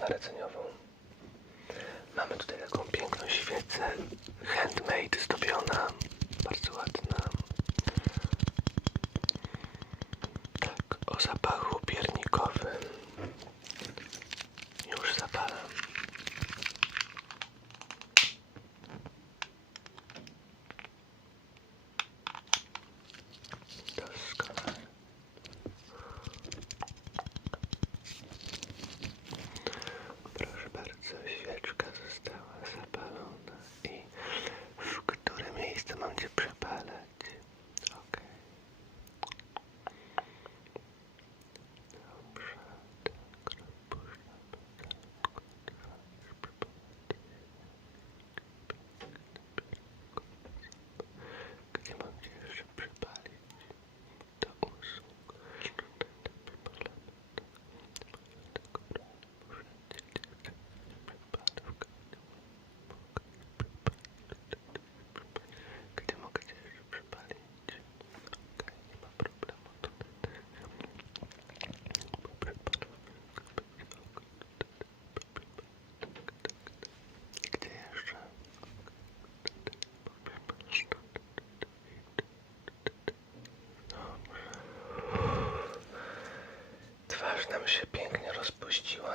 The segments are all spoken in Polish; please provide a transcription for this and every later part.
sondę. Mamy tutaj taką piękną świecę, handmade, zdobiona, bardzo ładnie. krew nam się pięknie rozpuściła.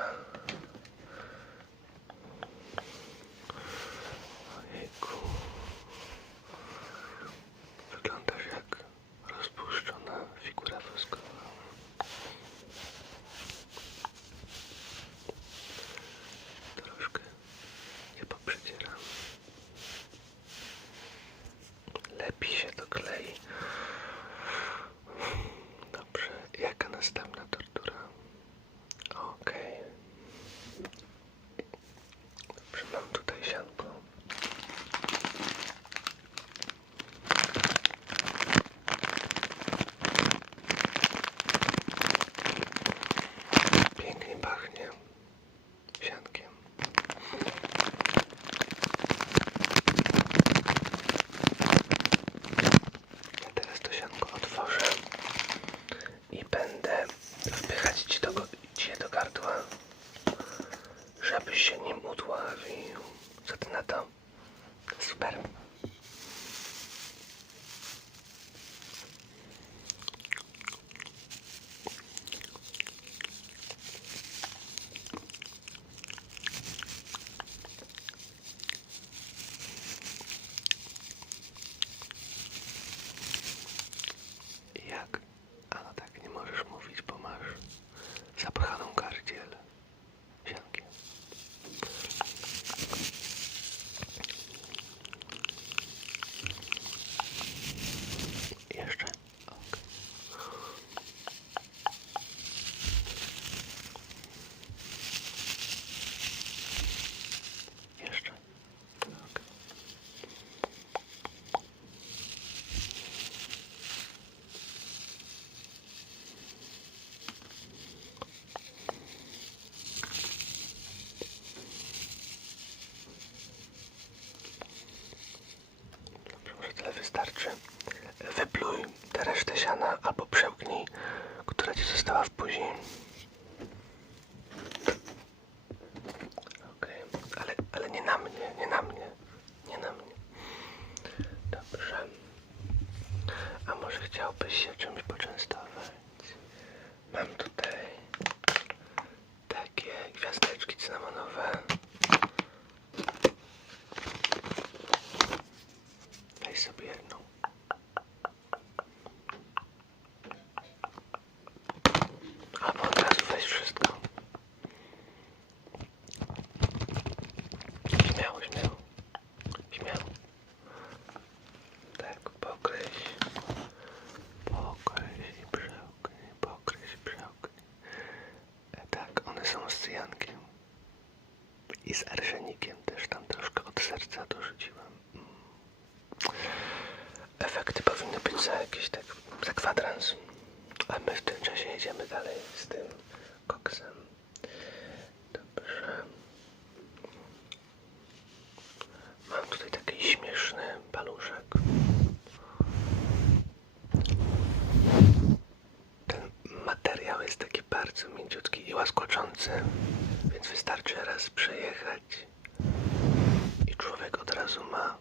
写些准备。z tym koksem. Dobrze. Mam tutaj taki śmieszny paluszek. Ten materiał jest taki bardzo mięciutki i łaskoczący, więc wystarczy raz przejechać i człowiek od razu ma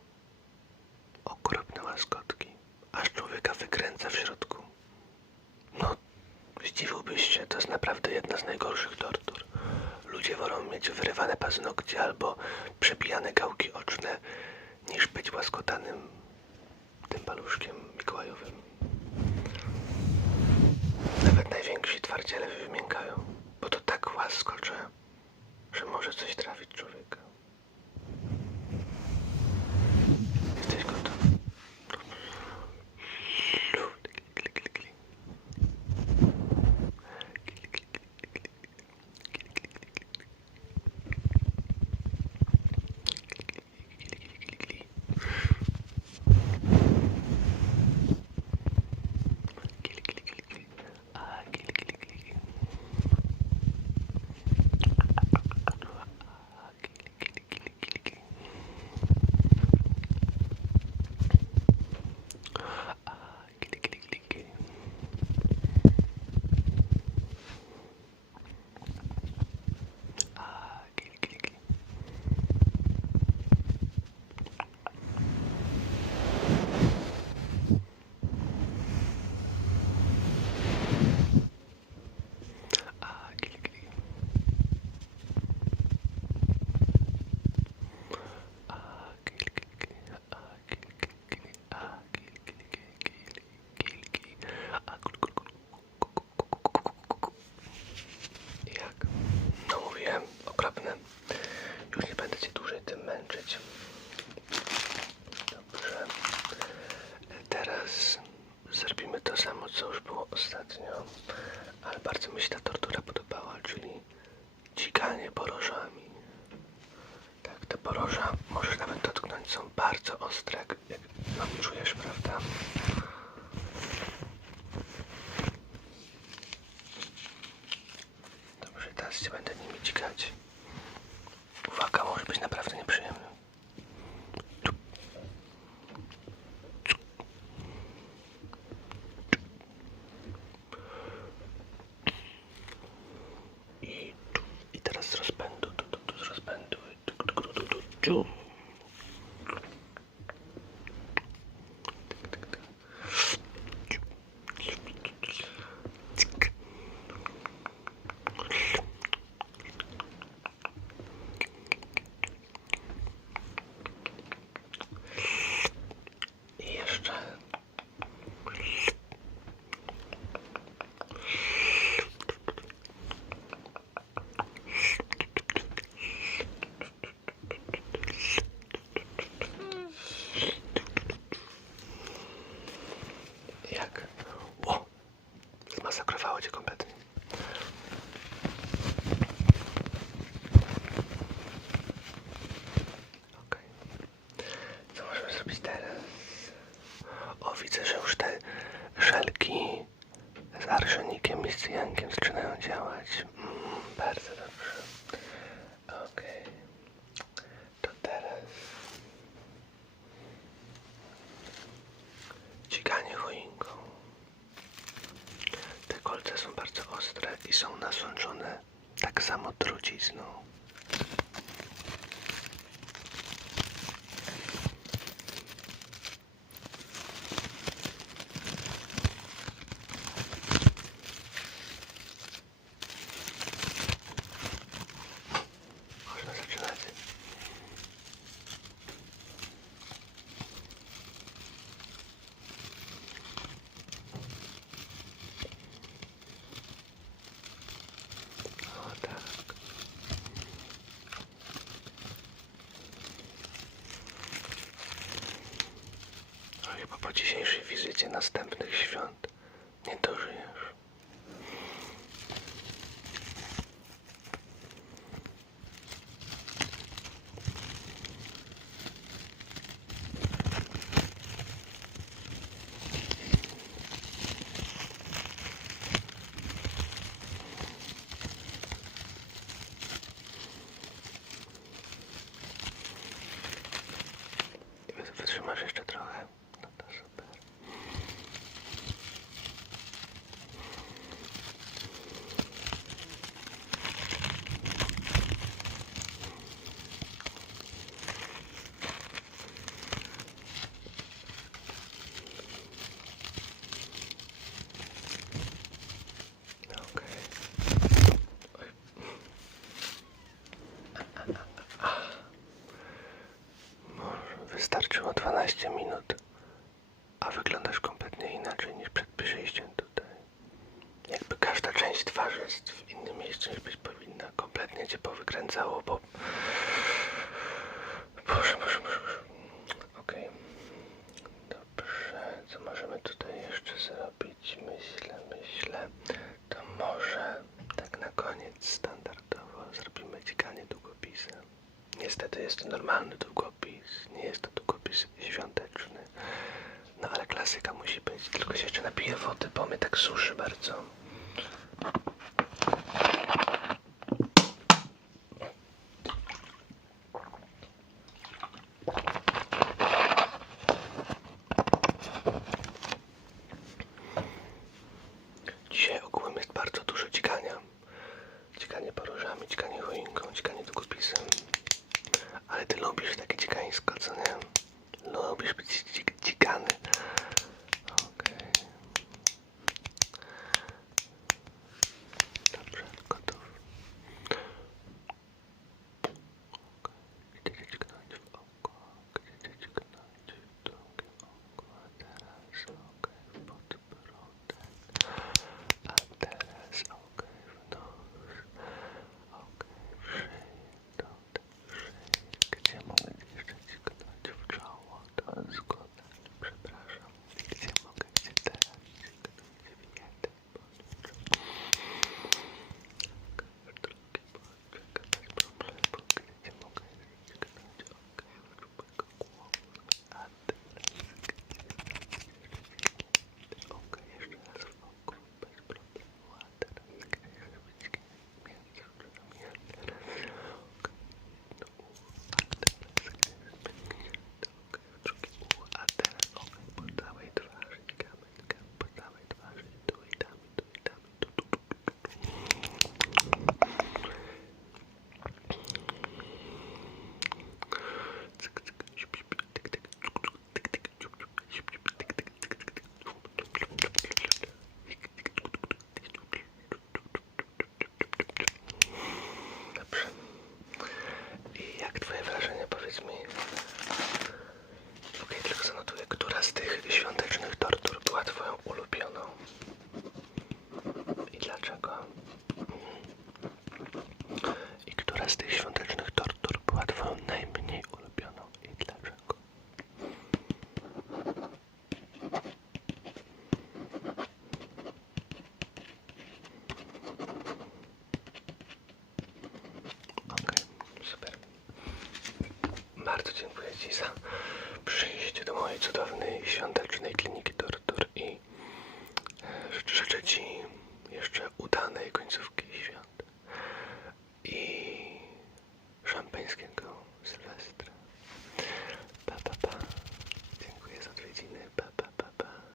okropne łaskotki, aż człowieka wykręca w środku. No, zdziwiłbyś to jest naprawdę jedna z najgorszych tortur. Ludzie wolą mieć wyrywane paznokcie albo przebijane gałki oczne, niż być łaskotanym tym paluszkiem mikołajowym. Nawet najwięksi twardziele wymiękają, bo to tak łaskocze, że może coś trafić człowieka. Jesteś gotów? Jak? No mówiłem, okropne. Już nie będę cię dłużej tym męczyć. Dobrze. Teraz zrobimy to samo, co już było ostatnio. Ale bardzo mi się ta tortura podobała, czyli dźganie porożami. Tak, te poroża możesz nawet dotknąć, są bardzo ostre, jak, no, czujesz, prawda? Dobrze, teraz cię będę nimi dźgać. Uwaga, może być naprawdę nieprzyjemny. I teraz z rozpędu, tu, tu, tu, z rozpędu. Tyk, tyk, tyk. Cyk. I jeszcze. Jak? O! Zmasakrowało cię kompletnie. Okej. Co możemy zrobić teraz? O, widzę, że już te żelki z arszenikiem i z cyjankiem Mm, bardzo dobrze. Okej. To teraz dźganie choinką. Te kolce są bardzo ostre i są nasączone tak samo trucizną. Dzisiejszej wizycie następnych świąt 15 minut, a wyglądasz kompletnie inaczej niż przed przyjściem tutaj. Jakby każda część twarzy jest w innym miejscu niż być powinna. Kompletnie cię powykręcało, bo... Boże, Boże, Boże, Boże. Okej. Okay. Dobrze, co możemy tutaj jeszcze zrobić? Myślę, myślę. To może tak na koniec standardowo zrobimy cikanie długopisem. Niestety jest to normalny długopis. musi być, tylko się jeszcze napiję wody, bo mnie tak suszy bardzo. Dzisiaj ogółem jest bardzo dużo cikania. Cikanie paróżami, cikanie choinką, cikanie długopisem. Ale ty lubisz takie Ci za przyjście do mojej cudownej świątecznej kliniki.